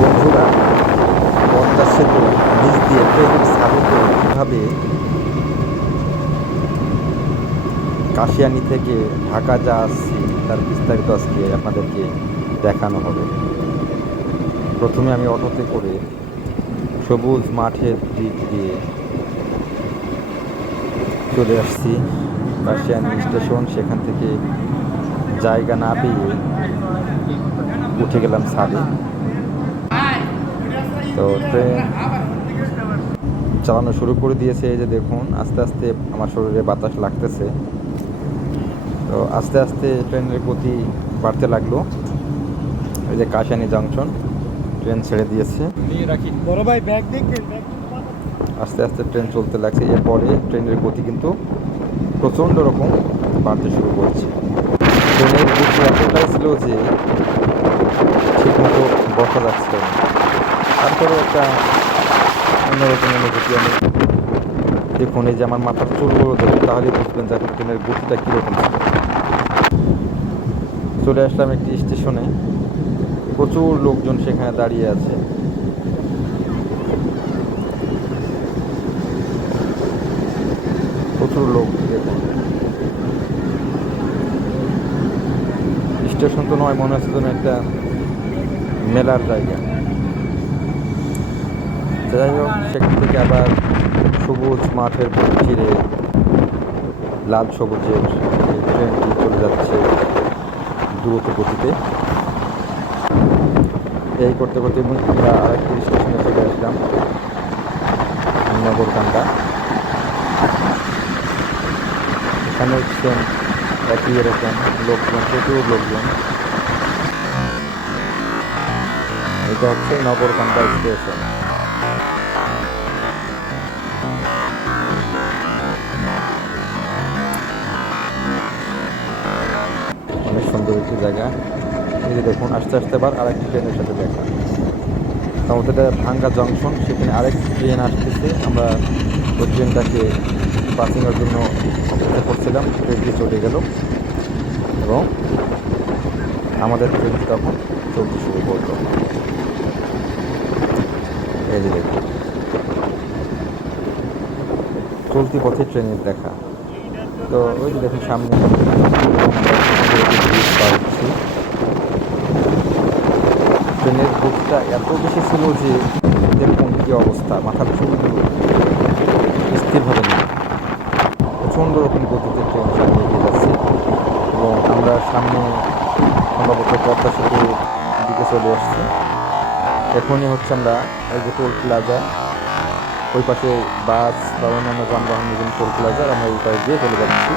বন্ধুরা পদ্মা সেতু নিচ দিয়ে ট্রেনের ছাদে করে কীভাবে কাশিয়ানী থেকে ঢাকা যা আসছি তার বিস্তারিত আজকে আপনাদেরকে দেখানো হবে। প্রথমে আমি অটোতে করে সবুজ মাঠের দিক দিয়ে চলে আসছি কাশিয়ানী স্টেশন। সেখান থেকে জায়গা না পেয়ে উঠে গেলাম ছাদে। তো ট্রেন চালানো শুরু করে দিয়েছে। এই যে দেখুন, আস্তে আস্তে আমার শরীরে বাতাস লাগতেছে। তো আস্তে আস্তে ট্রেনের গতি বাড়তে লাগলো। এই যে কাশিয়ানী জংশন, ট্রেন ছেড়ে দিয়েছে। বড় ভাই ব্যাগ দেখবেন, আস্তে আস্তে ট্রেন চলতে লাগছে। এরপরে ট্রেনের গতি কিন্তু প্রচণ্ড রকম বাড়তে শুরু করছে। ট্রেনের গতি এতটাই ছিল যে ঠিকমতো বসা যাচ্ছিল না। তারপরে একটা অন্যরকম অনুভূতি। আমি দেখুন, এই যে আমার মাথার চুলগুলো দেখুন, তাহলে বুঝবেন যে ট্রেনের গতিটা কীরকম ছিল। চলে আসলাম একটি স্টেশনে, প্রচুর লোকজন সেখানে দাঁড়িয়ে আছে। প্রচুর লোক দেখুন। স্টেশন তো নয়, মনে হচ্ছে যেন একটা মেলার জায়গা। যাই হোক, সেখান থেকে আবার সবুজ মাঠের বুক চিরে লাল সবুজের ট্রেনটি চলে যাচ্ছে দ্রুত গতিতে। এই করতে করতে আমরা আরেকটি স্টেশনে চলে আসলাম, নগরকান্দা। এখানে সেম একই এরকম লোকজন, প্রচুর লোকজন। এটা হচ্ছে নগরকান্দা স্টেশন। অনেক সুন্দর একটি জায়গা। এই যে দেখুন, আস্তে আস্তে আবার আরেকটি ট্রেনের সাথে দেখা। আমাদের এটা ভাঙ্গা জংশন, সেখানে আরেকটি ট্রেন আসতেছে। আমরা ওই ট্রেনটাকে পাসিংয়ের জন্য অপেক্ষা করছিলাম। ট্রেনটি চলে গেল এবং আমাদের ট্রেনটি তখন চলতে শুরু করলো। এই যে দেখুন, চলতি পথে ট্রেনের দেখা। তো ওই যে দেখুন সামনে ট্রেনের গতিটা এত বেশি ছিল যে দেখুন কী অবস্থা, মাথার চুলগুলো স্থিরভাবে নেই। প্রচণ্ড রকম গতিতে ট্রেন চালিয়ে এগিয়ে যাচ্ছে এবং আমরা সামনে সম্ভবত পদ্মা সেতুর দিকে চলে আসছি। এখনই হচ্ছে আমরা এই যে টোল প্লাজা, ওই পাশে বাস বা অন্যান্য যানবাহন যেমন টোল প্লাজা, আমরা এই পাশে দিয়ে চলে যাচ্ছি।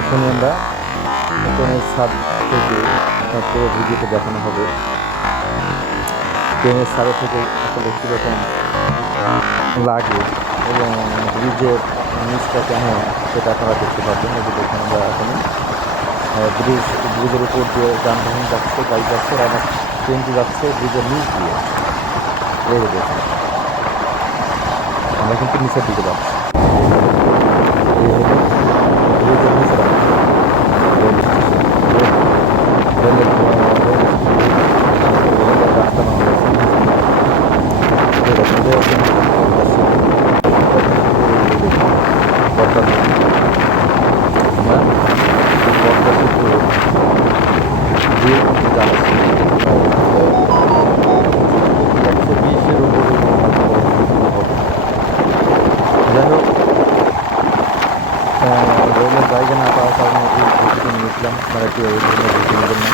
এখনই আমরা ট্রেনের ছাদ থেকে আপনার পুরো ভিডিওতে দেখানো হবে ট্রেনের ছাদে থেকে আসলে কীরকম লাগে এবং ব্রিজের নিচটা কেমন সেটা আপনারা দেখতে পাবেন। এই যে দেখুন, আমরা এখনই ব্রিজের উপর দিয়ে যানবাহন যাচ্ছে, গাড়ি যাচ্ছে, আর আমার ট্রেনটি যাচ্ছে ব্রিজের নিচ দিয়ে। এই যে দেখুন, আমরা কিন্তু নিচের দিকে যাচ্ছি। এই হলো ব্রিজের নিচে রেলের রাস্তা রেলের জায়গা না পাওয়ার কারণে এই ঝুঁকিটা নিয়েছিলাম। আপনারা কেউ এই ধরনের ঝুঁকি নেবেন না,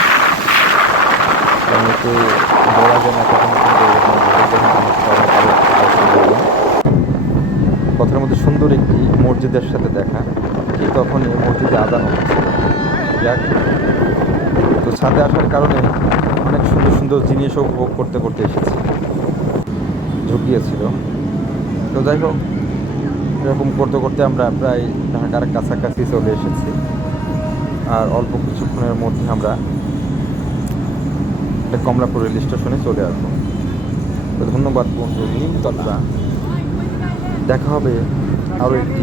কারণ একটু বলা যায় না কখন কথার মধ্যে সুন্দর একটি মসজিদের সাথে দেখা। ঠিক তখনই মসজিদে আজান হচ্ছিল। যাক, তো ছাদে আসার কারণে অনেক সুন্দর সুন্দর জিনিসও উপভোগ করতে করতে এসেছি, ঝুঁকিয়েছিল। তো যাই হোক, এরকম করতে করতে আমরা প্রায় ঢাকার কাছাকাছি চলে এসেছি। আর অল্প কিছুক্ষণের মধ্যে আমরা কমলাপুর রেল স্টেশনে চলে আসবো। তো ধন্যবাদ বন্ধু, নিমতলা। দেখা হবে আরও একটি